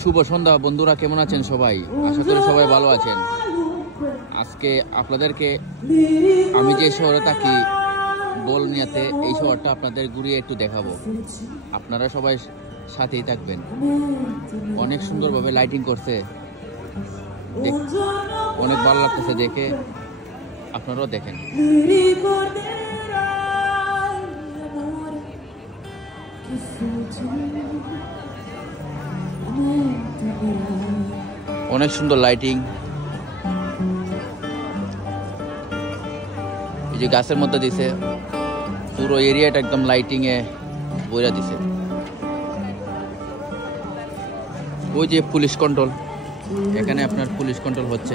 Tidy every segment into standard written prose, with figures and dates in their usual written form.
শুভ সন্ধ্যা বন্ধুরা, কেমন আছেন সবাই? আশা করি সবাই ভালো আছেন। আজকে আপনাদেরকে আমি যে শহরে থাকি বোলনিয়াতে, এই শহরটা আপনাদের ঘুরিয়ে একটু দেখাবো। আপনারা সবাই সাথেই থাকবেন। অনেক সুন্দরভাবে লাইটিং করছে, অনেক ভালো লাগতেছে দেখে, আপনারাও দেখেন। অনেক সুন্দর লাইটিং। এই যে গাছের মধ্যে দিছে, পুরো এরিয়াটা একদম লাইটিং এ বইরা দিছে। ওই যে পুলিশ কন্ট্রোল, এখানে আপনার পুলিশ কন্ট্রোল হচ্ছে।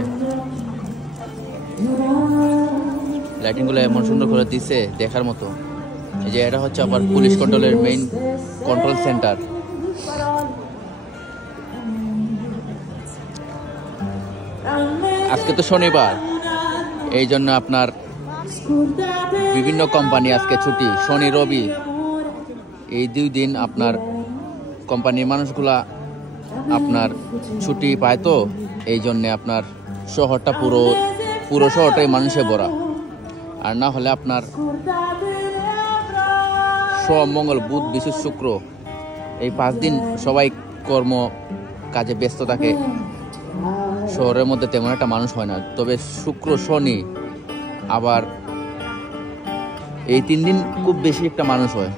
লাইটিং গুলো এমন সুন্দর করে দিছে দেখার মতো। এই যে এটা হচ্ছে আবার পুলিশ কন্ট্রোলের মেইন কন্ট্রোল সেন্টার। আজকে তো শনিবার, এই জন্য আপনার বিভিন্ন কোম্পানি আজকে ছুটি। শনি রবি এই দুই দিন আপনার কোম্পানির মানুষগুলা আপনার ছুটি পায়, তো এই জন্যে আপনার শহরটা পুরো শহরটাই মানুষে ভরা। আর না হলে আপনার সোম মঙ্গল বুধ বৃহস্পতি শুক্র এই 5 দিন সবাই কর্ম কাজে ব্যস্ত থাকে, শহরের মধ্যে তেমন একটা মানুষ হয় না। তবে শুক্র শনি আবার এই 3 দিন খুব বেশি একটা মানুষ হয়,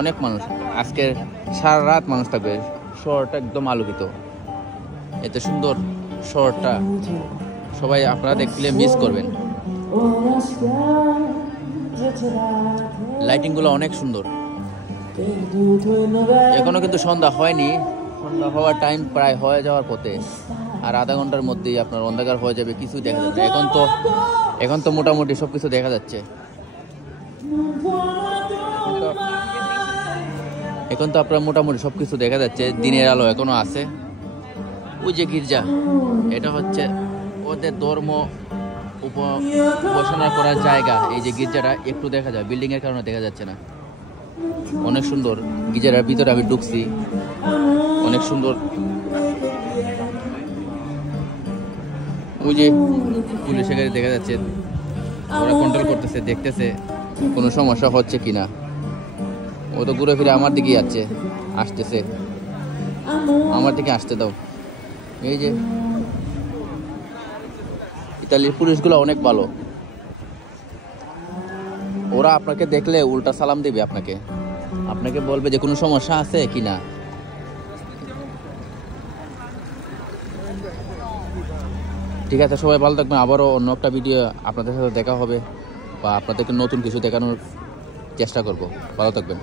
অনেক মানুষ। আজকে সারা রাত মানুষ থাকবে, শহরটা একদম আলোকিত। এত সুন্দর শহরটা সবাই আপনারা দেখলে মিস করবেন। লাইটিং গুলো অনেক সুন্দর। এখনো কিন্তু সন্ধ্যা হয়নি, সন্ধ্যা হওয়ার টাইম প্রায় হয়ে যাওয়ার পথে। আর আধা ঘন্টার মধ্যেই আপনার অন্ধকার হয়ে যাবে, কিছুই দেখা যাবে। এখন তো মোটামুটি সবকিছু দেখা যাচ্ছে। এখন তো আপনার মোটামুটি সবকিছু দেখা যাচ্ছে, দিনের আলো এখনো আছে। ওই যে গির্জা, এটা হচ্ছে ওদের ধর্ম উপাসনা করার জায়গা। এই যে গির্জাটা একটু দেখা যায়, বিল্ডিং এর কারণে দেখা যাচ্ছে না। অনেক সুন্দর গির্জার ভিতরে আমি ঢুকছি, অনেক সুন্দর। ওই যে পুলিশের গাড়ি দেখা যাচ্ছে, ওরা কন্ট্রোল করতেছে, দেখতেছে কোনো সমস্যা হচ্ছে কিনা। ও তো ঘুরে ফিরে আমার দিকেই আসতেছে, আমার দিকে আসতে দাও। এই যে ইতালির পুলিশগুলো অনেক ভালো, ওরা আপনাকে দেখলে উল্টা সালাম দিবে, আপনাকে বলবে যে কোনো সমস্যা আছে কিনা। ঠিক আছে, সবাই ভালো থাকবেন। আবারও অন্য একটা ভিডিও আপনাদের সাথে দেখা হবে, বা আপনাদেরকে নতুন কিছু দেখানোর চেষ্টা করব। ভালো থাকবেন।